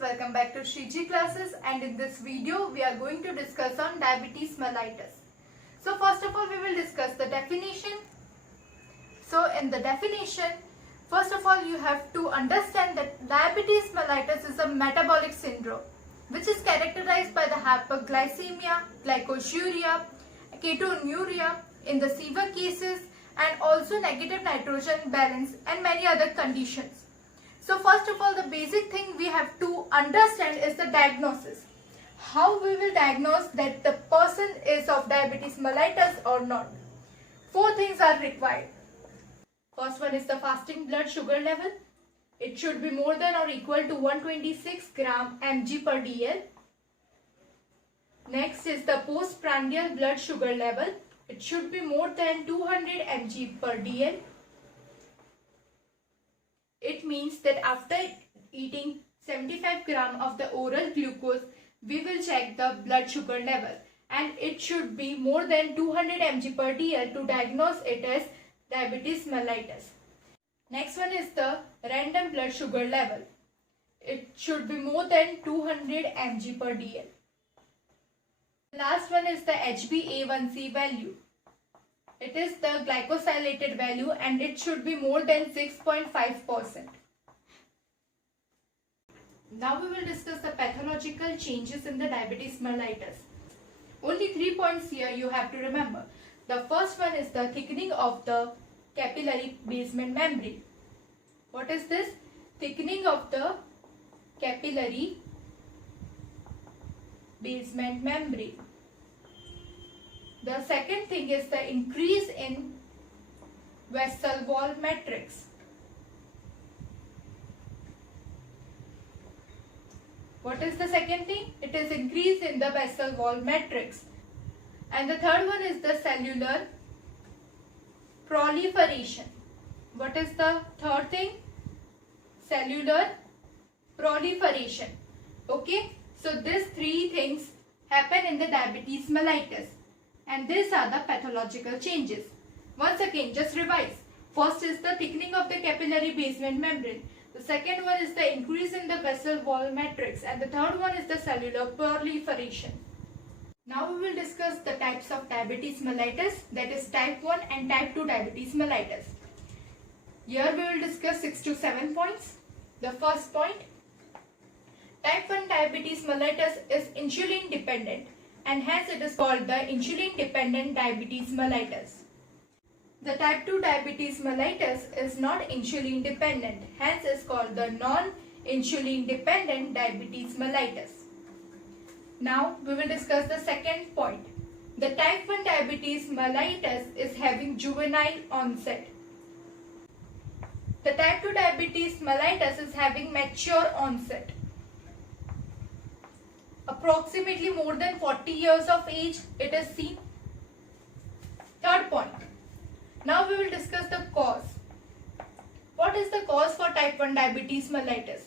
welcome back to Shriji classes, and in this video we are going to discuss on diabetes mellitus. So first of all we will discuss the definition. So in the definition, first of all you have to understand that diabetes mellitus is a metabolic syndrome which is characterized by the hyperglycemia, glycosuria, ketonuria in the severe cases, and also negative nitrogen balance and many other conditions. So first of all, the basic thing we have to understand is the diagnosis. How we will diagnose that the person is of diabetes mellitus or not. Four things are required. First one is the fasting blood sugar level. It should be more than or equal to 126 gram mg per dl. Next is the postprandial blood sugar level. It should be more than 200 mg per dl. It means that after eating 75 gram of the oral glucose, we will check the blood sugar level, and it should be more than 200 mg per dl to diagnose it as diabetes mellitus. Next one is the random blood sugar level. It should be more than 200 mg per dl. Last one is the HbA1c value. It is the glycosylated value and it should be more than 6.5%. Now we will discuss the pathological changes in the diabetes mellitus. Only 3 points here you have to remember. The first one is the thickening of the capillary basement membrane. What is this? Thickening of the capillary basement membrane. The second thing is the increase in vessel wall matrix. What is the second thing? It is increase in the vessel wall matrix. And the third one is the cellular proliferation. What is the third thing? Cellular proliferation. Okay, so these three things happen in the diabetes mellitus. And these are the pathological changes. Once again, just revise. First is the thickening of the capillary basement membrane. The second one is the increase in the vessel wall matrix. And the third one is the cellular proliferation. Now we will discuss the types of diabetes mellitus, that is type 1 and type 2 diabetes mellitus. Here we will discuss 6 to 7 points. The first point, type 1 diabetes mellitus is insulin dependent, and hence it is called the insulin dependent diabetes mellitus. The type 2 diabetes mellitus is not insulin dependent, hence is called the non-insulin dependent diabetes mellitus. Now we will discuss the second point. The type 1 diabetes mellitus is having juvenile onset. The type 2 diabetes mellitus is having mature onset. Approximately more than 40 years of age it is seen. Third point. Now we will discuss the cause. What is the cause for type 1 diabetes mellitus?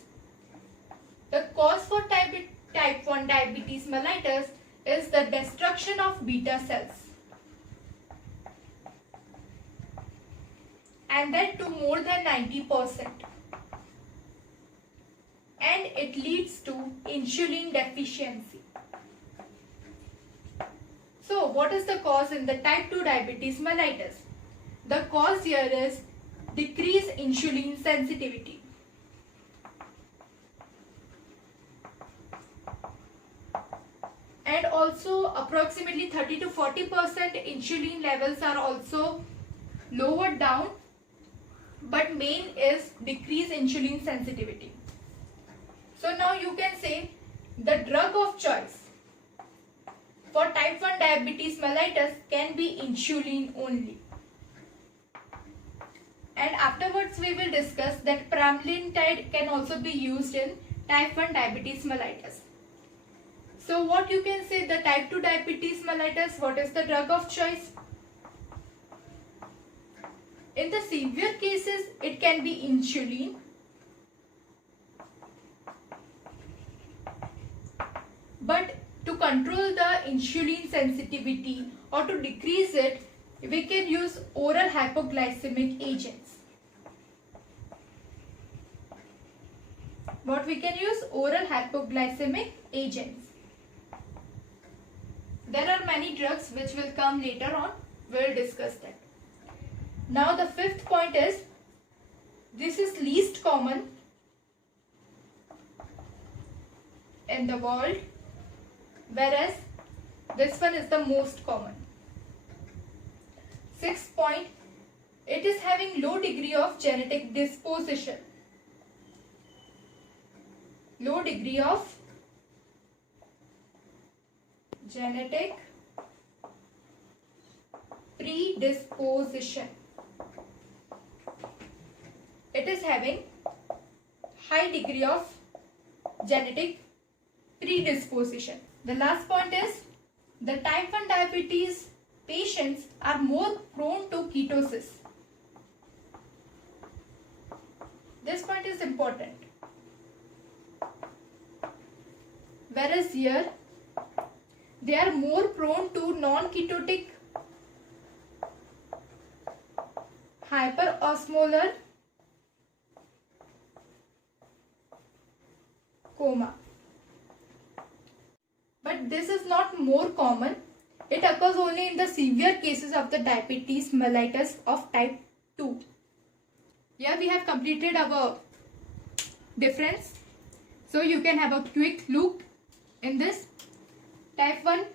The cause for type 1 diabetes mellitus is the destruction of beta cells, and that to more than 90%. And it leads to insulin deficiency. So what is the cause in the type 2 diabetes mellitus? The cause here is decreased insulin sensitivity. And also approximately 30 to 40% insulin levels are also lowered down, but main is decreased insulin sensitivity. So now you can say the drug of choice for type 1 diabetes mellitus can be insulin only. And afterwards we will discuss that pramlintide can also be used in type 1 diabetes mellitus. So what you can say, the type 2 diabetes mellitus, what is the drug of choice? In the severe cases it can be insulin. But to control the insulin sensitivity or to decrease it, we can use oral hypoglycemic agents. what we can use? Oral hypoglycemic agents. There are many drugs which will come later on. We'll discuss that. Now the fifth point is, this is least common in the world, whereas this one is the most common. Sixth point, it is having low degree of genetic disposition. Low degree of genetic predisposition. It is having high degree of genetic predisposition. The last point is, the type 1 diabetes patients are more prone to ketosis. This point is important. Whereas here, they are more prone to non-ketotic hyperosmolar coma. But this is not more common. It occurs only in the severe cases of the diabetes mellitus of type 2. Here we have completed our difference. So you can have a quick look in this. Type 1,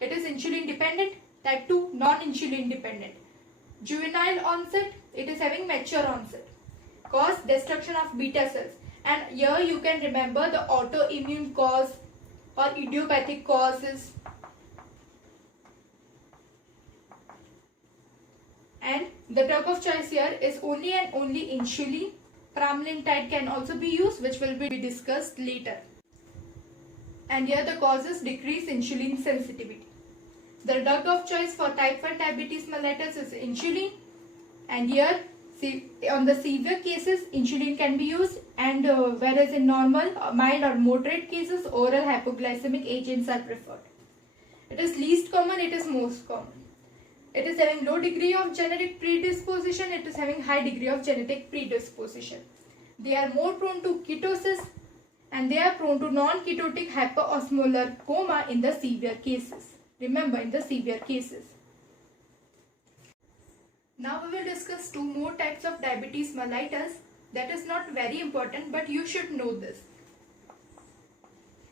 it is insulin dependent. Type 2, non-insulin dependent. Juvenile onset, it is having mature onset. Cause, destruction of beta cells. And here you can remember the autoimmune cause or idiopathic causes. And the drug of choice here is only and only insulin. Pramlintide can also be used, which will be discussed later. And here the causes decrease insulin sensitivity. The drug of choice for type 1 diabetes mellitus is insulin. And here, on the severe cases, insulin can be used, and whereas in normal, mild or moderate cases, oral hypoglycemic agents are preferred. It is least common, it is most common. It is having low degree of genetic predisposition, it is having high degree of genetic predisposition. They are more prone to ketosis, and they are prone to non-ketotic hyperosmolar coma in the severe cases. Remember, in the severe cases. Now we will discuss two more types of diabetes mellitus. That is not very important, but you should know this.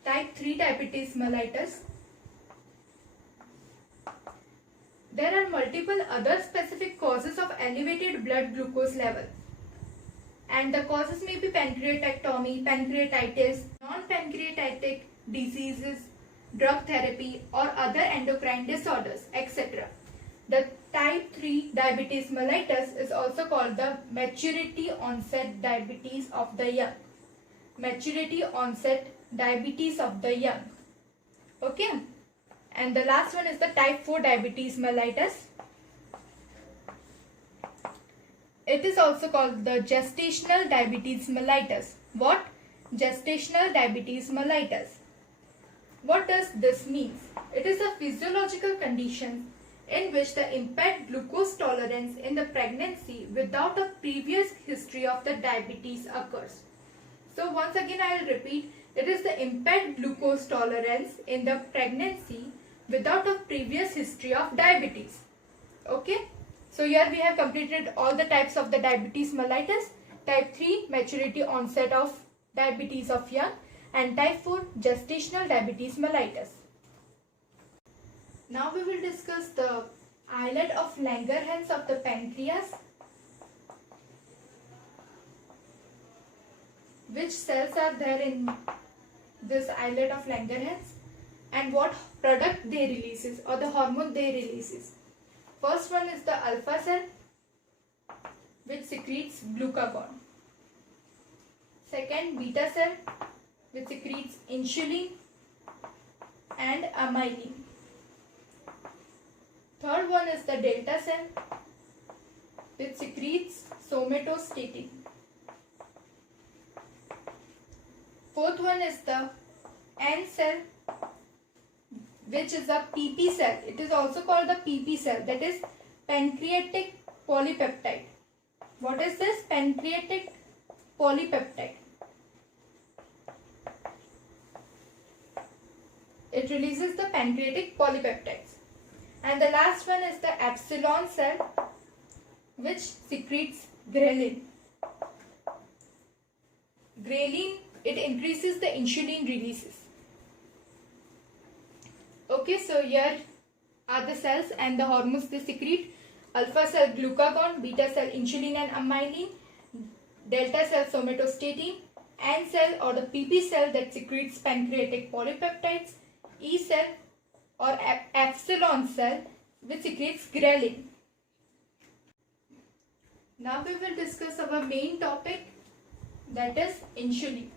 Type 3 diabetes mellitus. There are multiple other specific causes of elevated blood glucose level. And the causes may be pancreatectomy, pancreatitis, non-pancreatic diseases, drug therapy, or other endocrine disorders, etc. The type 3 diabetes mellitus is also called the maturity onset diabetes of the young. Maturity onset diabetes of the young. Okay. And the last one is the type 4 diabetes mellitus. It is also called the gestational diabetes mellitus. What? Gestational diabetes mellitus. What does this mean? It is a physiological condition in which the impaired glucose tolerance in the pregnancy without a previous history of the diabetes occurs. So once again I will repeat, it is the impaired glucose tolerance in the pregnancy without a previous history of diabetes. Okay. So here we have completed all the types of the diabetes mellitus. Type 3, maturity onset of diabetes of young, and type 4, gestational diabetes mellitus. Now we will discuss the islet of Langerhans of the pancreas. Which cells are there in this islet of Langerhans and what product they releases or the hormone they releases. First one is the alpha cell, which secretes glucagon. Second, beta cell, which secretes insulin and amylin. Third one is the delta cell, which secretes somatostatin. Fourth one is the N cell, which is a PP cell. It is also called the PP cell, that is pancreatic polypeptide. What is this? Pancreatic polypeptide. it releases the pancreatic polypeptides. And the last one is the epsilon cell, which secretes ghrelin. Ghrelin, it increases the insulin releases. Okay, so here are the cells and the hormones they secrete. Alpha cell glucagon, beta cell insulin and amylin, delta cell somatostatin, N cell or the PP cell that secretes pancreatic polypeptides, E cell or epsilon cell which secretes ghrelin. Now we will discuss our main topic, that is insulin.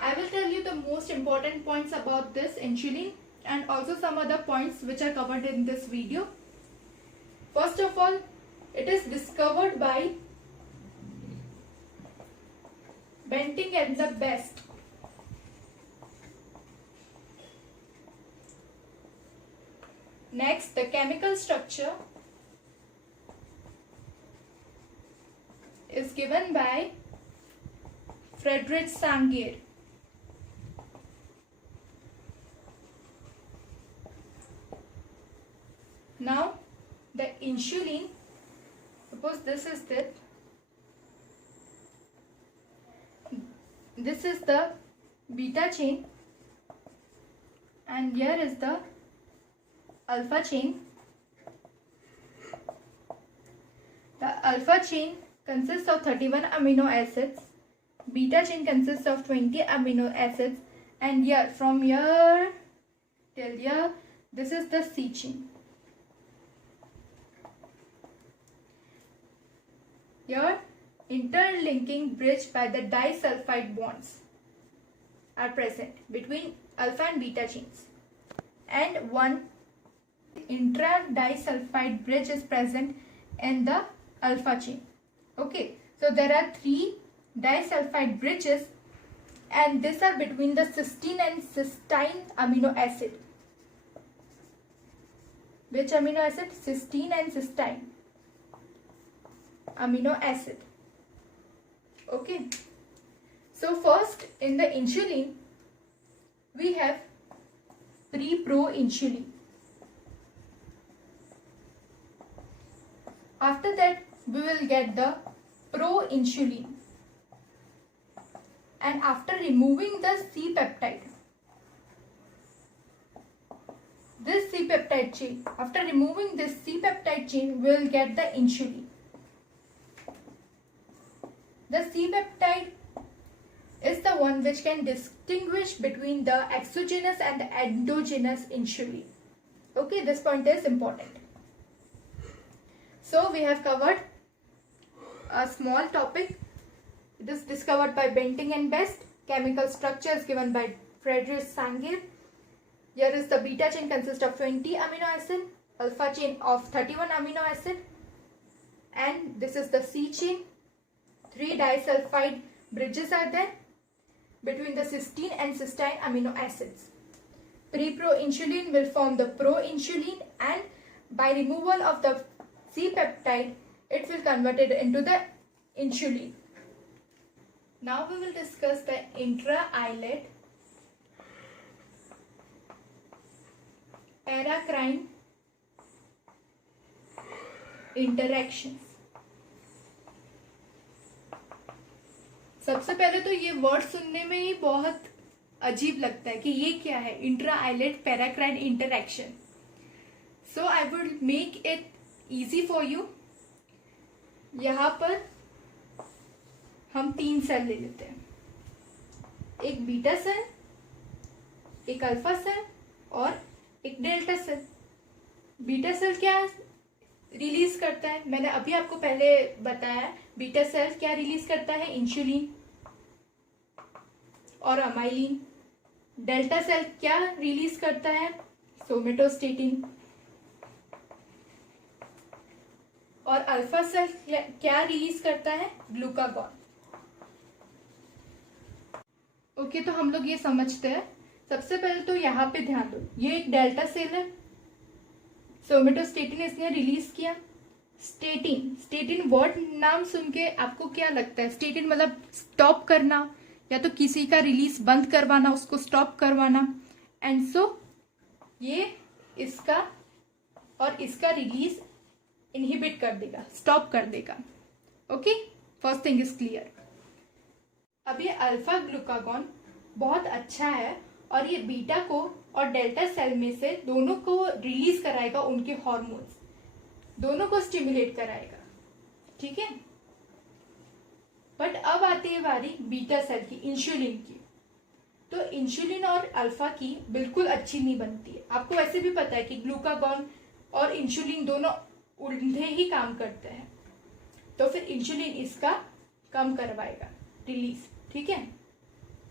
I will tell you the most important points about this insulin and also some other points which are covered in this video. First of all, it is discovered by Banting and the Best. Next, the chemical structure is given by Friedrich Sanger. Now, the insulin, suppose this is it. This is the beta chain and here is the alpha chain. The alpha chain consists of 31 amino acids, beta chain consists of 20 amino acids, and here from here till here this is the C chain. Here interlinking bridge by the disulfide bonds are present between alpha and beta chains, and one intra-disulfide bridge is present in the alpha chain. Okay, so there are 3 disulfide bridges and these are between the cysteine and cysteine amino acid. Which amino acid? Cysteine and cysteine amino acid. Okay, so first in the insulin we have pre-proinsulin. After that we will get the proinsulin, and after removing the C peptide, this C peptide chain, after removing this C peptide chain we will get the insulin. The C peptide is the one which can distinguish between the exogenous and the endogenous insulin. Okay, this point is important. So we have covered a small topic. It is discovered by Banting and Best. Chemical structure is given by Friedrich Sanger. Here is the beta chain consists of 20 amino acid, alpha chain of 31 amino acid, and this is the C chain. 3 disulfide bridges are there between the cysteine and cysteine amino acids. Pre-proinsulin will form the proinsulin, and by removal of the C peptide, it will convert it into the insulin. Now we will discuss the intra-islet paracrine interactions. सबसे पहले तो ये word सुनने में ही बहुत अजीब लगता है कि ये क्या है, intra islet paracrine interaction. So I would make it easy for you. यहाँ पर हम 3 सेल ले लेते हैं, एक बीटा सेल, एक अल्फा सेल और एक डेल्टा सेल. बीटा सेल क्या रिलीज करता है, मैंने अभी आपको पहले बताया. बीटा सेल क्या रिलीज करता है? इंसुलिन और अमाइलिन. डेल्टा सेल क्या रिलीज करता है? सोमेटोस्टेटिन. और अल्फा सेल क्या रिलीज करता है? ग्लूकागॉन. ओके, तो हम लोग ये समझते हैं. सबसे पहले तो यहाँ पे ध्यान दो, ये एक डेल्टा सेल है. सोमेटोस्टेटिन इसने रिलीज किया. स्टेटिन, स्टेटिन वर्ड नाम सुन के आपको क्या लगता है? स्टेटिन मतलब स्टॉप करना या तो किसी का रिलीज बंद करवाना, उसको स्टॉप करवाना। एंड सो ये इसका और इसका रिलीज इनहिबिट कर देगा, स्टॉप कर देगा। Okay, first thing is clear. अब ये अल्फा ग्लूकागॉन बहुत अच्छा है और ये बीटा को और डेल्टा सेल में से दोनों को रिलीज कराएगा, उनके हॉर्मोन्स दोनों को स्टिमुलेट कराएगा, ठीक है। बट अब आती है बारी बीटा सेल की, इंसुलिन की। तो इंसुलिन और अल्फा की बिल्कुल अच्छी नहीं बनती है। आपको वैसे भी पता है कि ग्लूकागॉन और इंसुलिन दोनों उल्टे ही काम करते हैं, तो फिर इंसुलिन इसका कम करवाएगा रिलीज, ठीक है।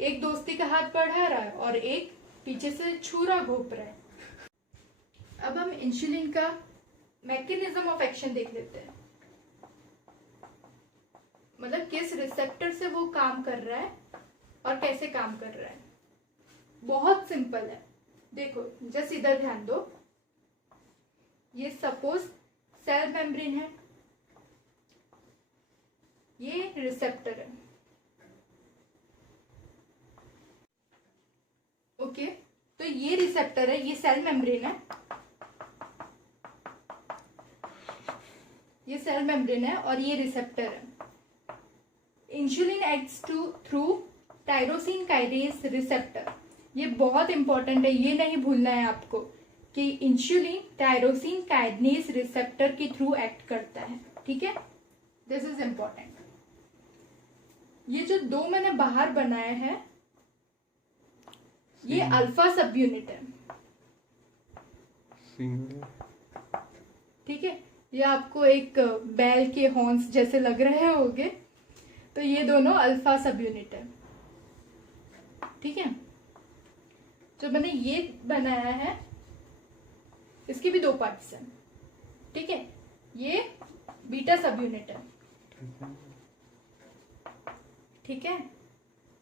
एक दोस्ती का हाथ बढ़ा रहा है और एक पीछे से छुरा घोप रहा है। अब हम इंसुलिन का मैकेनिज्म ऑफ एक्शन देख लेते हैं, मतलब किस रिसेप्टर से वो काम कर रहा है और कैसे काम कर रहा है। बहुत सिंपल है, देखो जस्ट इधर ध्यान दो। ये सपोज सेल मेम्ब्रेन है, ये रिसेप्टर है, ओके। तो ये रिसेप्टर है, ये सेल मेम्ब्रेन है, ये सेल मेम्ब्रेन है और ये रिसेप्टर है। Insulin acts through tyrosine kinase receptor. ये बहुत इंपॉर्टेंट है, ये नहीं भूलना है आपको कि इंसुलिन टायरोसिन काइनेज रिसेप्टर के थ्रू एक्ट करता है, ठीक है। This is important. ये जो दो मैंने बाहर बनाए हैं ये अल्फा सब यूनिट है, ठीक है। ये आपको एक बैल के हॉर्न्स जैसे लग रहे होंगे, तो ये दोनों अल्फा सब यूनिट है, ठीक है। जो मैंने ये बनाया है इसके भी दो पार्ट्स हैं, ठीक है। ये बीटा सब यूनिट है, ठीक है।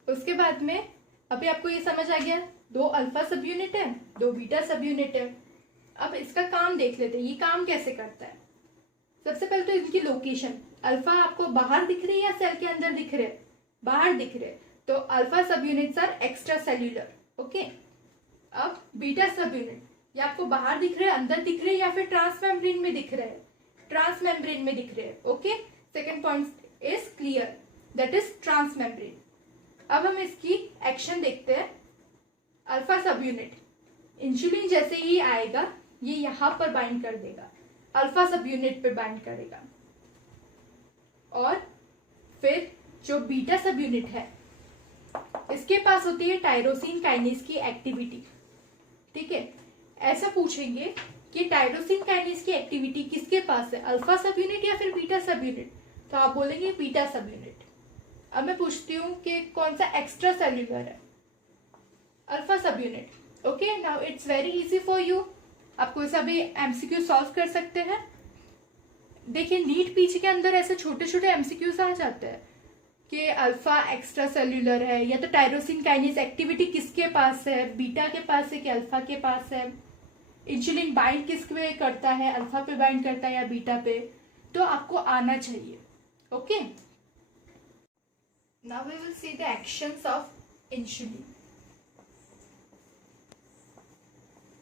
उसके बाद में अभी आपको ये समझ आ गया, दो अल्फा सब यूनिट है, दो बीटा सब यूनिट है। अब इसका काम देख लेते हैं, ये काम कैसे करता है। सबसे पहले तो इनकी लोकेशन, अल्फा आपको बाहर दिख रही है या सेल के अंदर दिख रहे? बाहर दिख रहे, तो alpha subunits are extracellular, okay. अब बीटा सब यूनिट, ये आपको बाहर दिख रहे, अंदर दिख रहे या फिर ट्रांसमेम्ब्रेन में दिख रहे? ट्रांसमेम्ब्रेन में दिख रहे, okay. Second point is clear, that is transmembrane. अब हम इसकी एक्शन देखते हैं। अल्फा सब यूनिट इंसुलिन जैसे ही आएगा ये यहां पर बाइंड कर देगा, अल्फा सब यूनिट पे बाइंड करेगा, और फिर जो बीटा सब यूनिट है इसके पास होती है टायरोसिन काइनेज की एक्टिविटी, ठीक है। ऐसा पूछेंगे कि टायरोसिन काइनेज की एक्टिविटी किसके पास है, अल्फा सब यूनिट या फिर बीटा सब यूनिट? तो आप बोलेंगे बीटा सब यूनिट। अब मैं पूछती हूँ कि कौन सा एक्स्ट्रा सेल्यूलर है, अल्फा सब unit, okay. Now it's very easy for you, आप कोई सा भी एमसीक्यू सॉल्व कर सकते हैं। देखिए नीट पीछे के अंदर ऐसे छोटे छोटे एमसीक्यूज आ जाते हैं कि अल्फा एक्स्ट्रा सेल्यूलर है, या तो टायरोसिन काइनेज एक्टिविटी किसके पास है, बीटा के पास है कि अल्फा के पास है, इंसुलिन बाइंड किस पे करता है, अल्फा पे बाइंड करता है या बीटा पे, तो आपको आना चाहिए, okay. Now we will see the actions of insulin.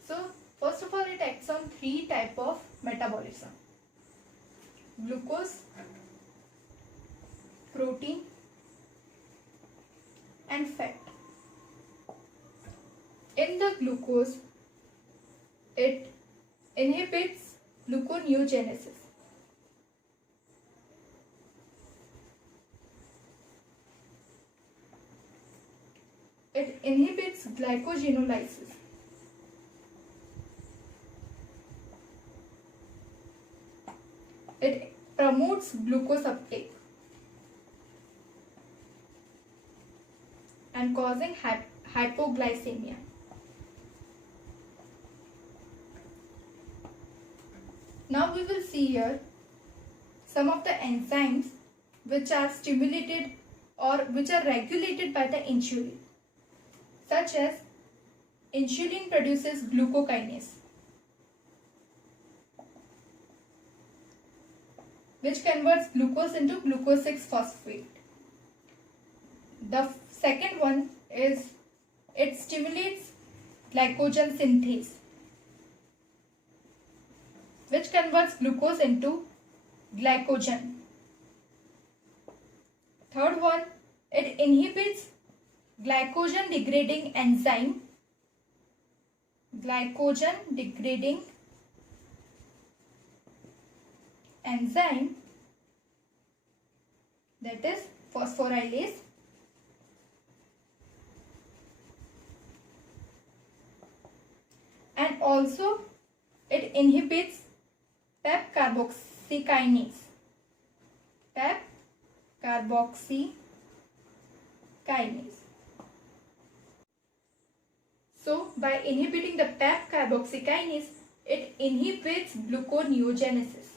So first of all it acts on three type of metabolism: glucose, protein and fat. In the glucose it inhibits gluconeogenesis. It inhibits glycogenolysis. It promotes glucose uptake and causing hypoglycemia. Now we will see here some of the enzymes which are stimulated or which are regulated by the insulin, such as insulin produces glucokinase, which converts glucose into glucose 6-phosphate. The second one is it stimulates glycogen synthase, which converts glucose into glycogen. Third one, it inhibits glycogen degrading enzyme, that is phosphorylase, and also it inhibits PEP carboxykinase. So by inhibiting the PEP carboxykinase, it inhibits gluconeogenesis.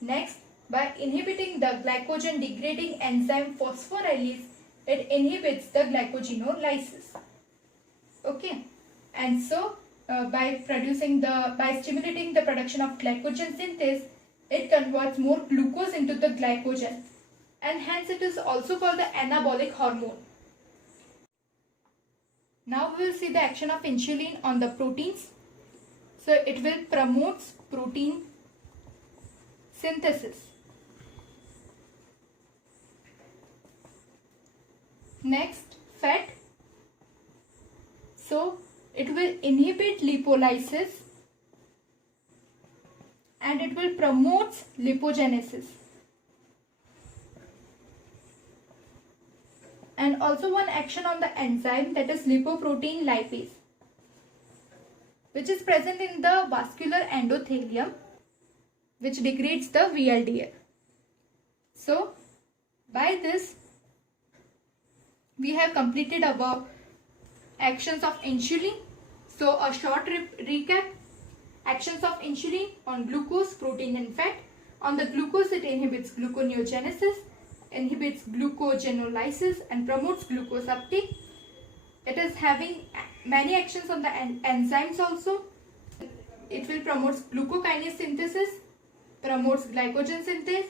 Next, by inhibiting the glycogen degrading enzyme phosphorylase, it inhibits the glycogenolysis. Okay, and so by stimulating the production of glycogen synthase, it converts more glucose into the glycogen, and hence it is also called the anabolic hormone. Now we will see the action of insulin on the proteins. So it will promote protein synthesis. Next, fat. So it will inhibit lipolysis and it will promote lipogenesis. And also one action on the enzyme, that is lipoprotein lipase, which is present in the vascular endothelium, which degrades the VLDL. So by this we have completed our actions of insulin. So a short recap: actions of insulin on glucose, protein and fat. On the glucose, it inhibits gluconeogenesis, inhibits glucogenolysis and promotes glucose uptake. It is having many actions on the enzymes also. It will promote glucokinase synthesis, promotes glycogen synthase,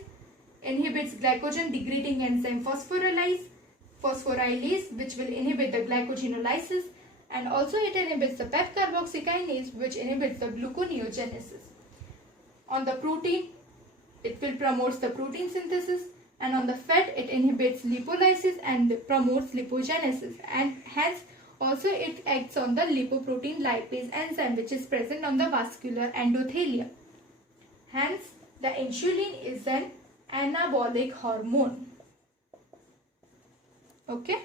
inhibits glycogen degrading enzyme phosphorylase, which will inhibit the glycogenolysis, and also it inhibits the PEP carboxykinase, which inhibits the gluconeogenesis. On the protein, it will promote the protein synthesis, and on the fat, it inhibits lipolysis and promotes lipogenesis, and hence also it acts on the lipoprotein lipase enzyme, which is present on the vascular endothelium. Hence, the insulin is an anabolic hormone. Okay.